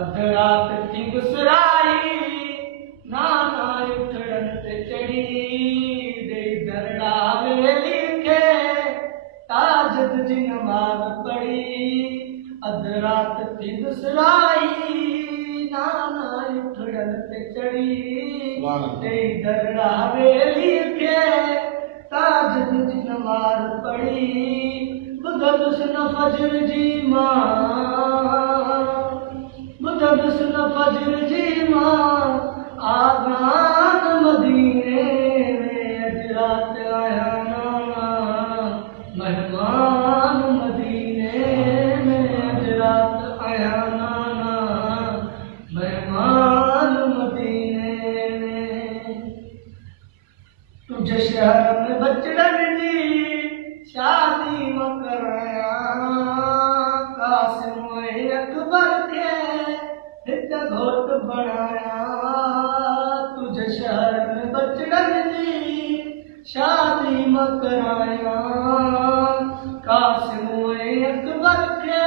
अधरात थी गुसराई नाना उठड़न ते चढ़ी दे दरड़ा वेली के ताजद जी नमाज पढ़ी। अधरात थी गुसराई नाना उठड़न ते चढ़ी दे दरड़ा वेली के ताजद जी नमाज पढ़ी। बुधन फजर जी बुधन फजर जी मां आगान मदीने में अज रात आया नाना मेहमान मदीने में अज रात आया नाना मेहमान मदीने में। तुझे शहर में बचड़न जी शादी में कराया कासिम अकबर के हित घोट बनाया। तुझे शहर में बचड़न जी शादी में कराया कासिम अकबर के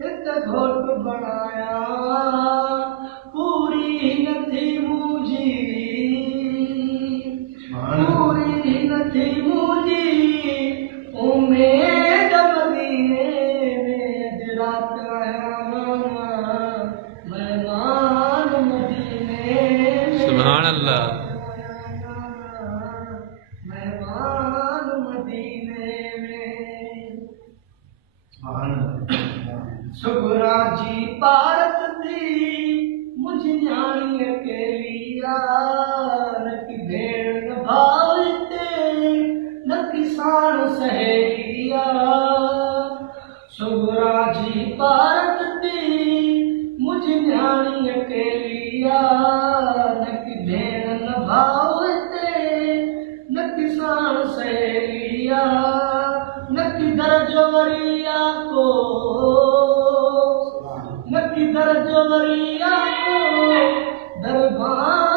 हित घोट बनाया। पूरी न थी मुझी पूरी न थी मुझी उम्मीद मदीने में अज रात आया नाना मेहमान मदीने में। सुभान अल्लाह। मेहमान मदीने में। सुगरा जी पारत थी मुझ न्याणी अकेली न की भेड़ न भावते न किसान सहेलिया। सुगरा जी पारत थी मुझ न्याणी अकेलिया न की भेड़ न भावते न किसान सहेलिया। न की दर्जवरिया को न की दर्जवरिया को दरबार